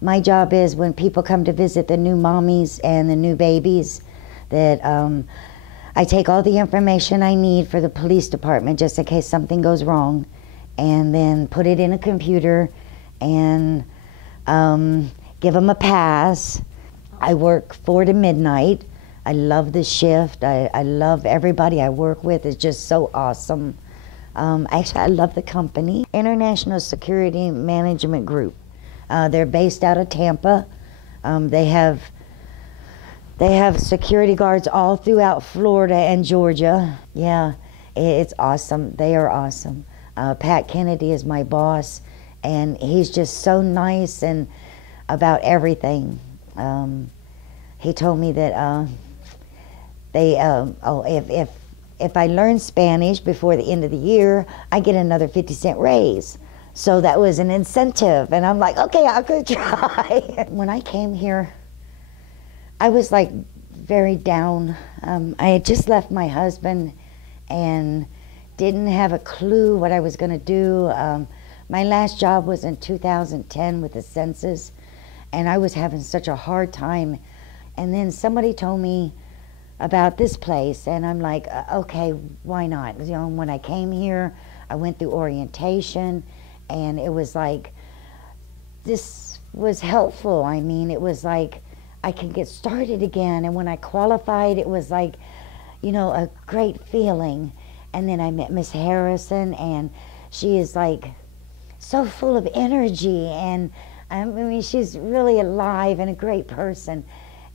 my job is when people come to visit the new mommies and the new babies, that I take all the information I need for the police department just in case something goes wrong, and then put it in a computer and give them a pass. I work 4 to midnight. I love the shift. I love everybody I work with. It's just so awesome. Actually, I love the company. International Security Management Group. They're based out of Tampa. They have security guards all throughout Florida and Georgia. Yeah, it's awesome. They are awesome. Pat Kennedy is my boss, and he's just so nice and about everything. He told me that if I learn Spanish before the end of the year, I get another 50-cent raise. So that was an incentive, and I'm like, okay, I could try. When I came here, I was like very down. I had just left my husband and didn't have a clue what I was gonna do. My last job was in 2010 with the census, and I was having such a hard time. And then somebody told me about this place, and I'm like, okay, why not? You know, when I came here, I went through orientation, and it was like, this was helpful. I mean, it was like, I could get started again, and when I qualified, it was like, you know, a great feeling. And then I met Miss Harrison, and she is like so full of energy, and I mean, she's really alive and a great person.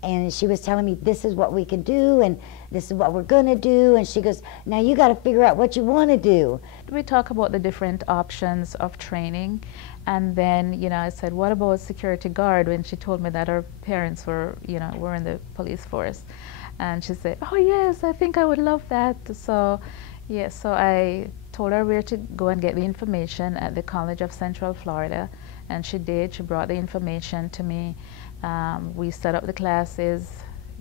And she was telling me, this is what we can do, and this is what we're gonna do. And she goes, now you gotta figure out what you wanna do. We talk about the different options of training. And then, you know, I said, what about a security guard? When she told me that her parents were, you know, were in the police force. And she said, oh yes, I think I would love that. So, yeah, so I told her where to go and get the information at the College of Central Florida. And she did, she brought the information to me. We set up the classes,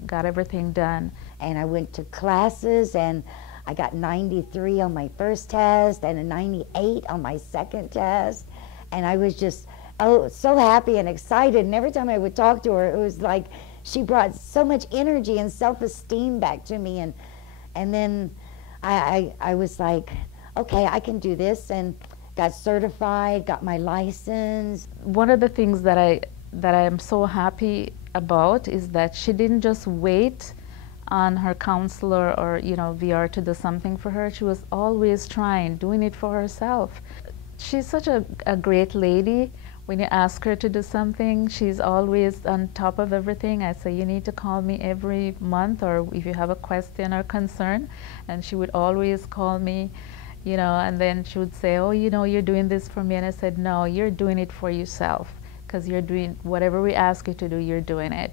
got everything done. And I went to classes, and I got 93 on my first test and a 98 on my second test. And I was just, oh, so happy and excited. And every time I would talk to her, it was like she brought so much energy and self-esteem back to me. And then I was like, okay, I can do this, and got certified, got my license. One of the things that I am so happy about is that she didn't just wait on her counselor or, you know, VR to do something for her. She was always trying, doing it for herself. She's such a great lady. When you ask her to do something, she's always on top of everything. I say, you need to call me every month, or if you have a question or concern. And she would always call me, you know, and then she would say, oh, you know, you're doing this for me. And I said, no, you're doing it for yourself, because you're doing whatever we ask you to do, you're doing it.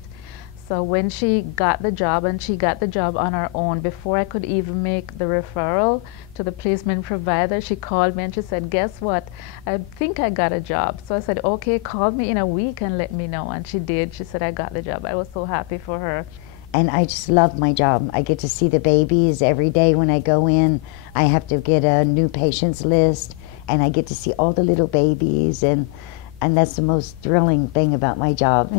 So when she got the job, and she got the job on her own, before I could even make the referral to the placement provider, she called me and she said, guess what? I think I got a job. So I said, okay, call me in a week and let me know. And she did. She said, I got the job. I was so happy for her. And I just love my job. I get to see the babies every day when I go in. I have to get a new patients list, and I get to see all the little babies, and that's the most thrilling thing about my job.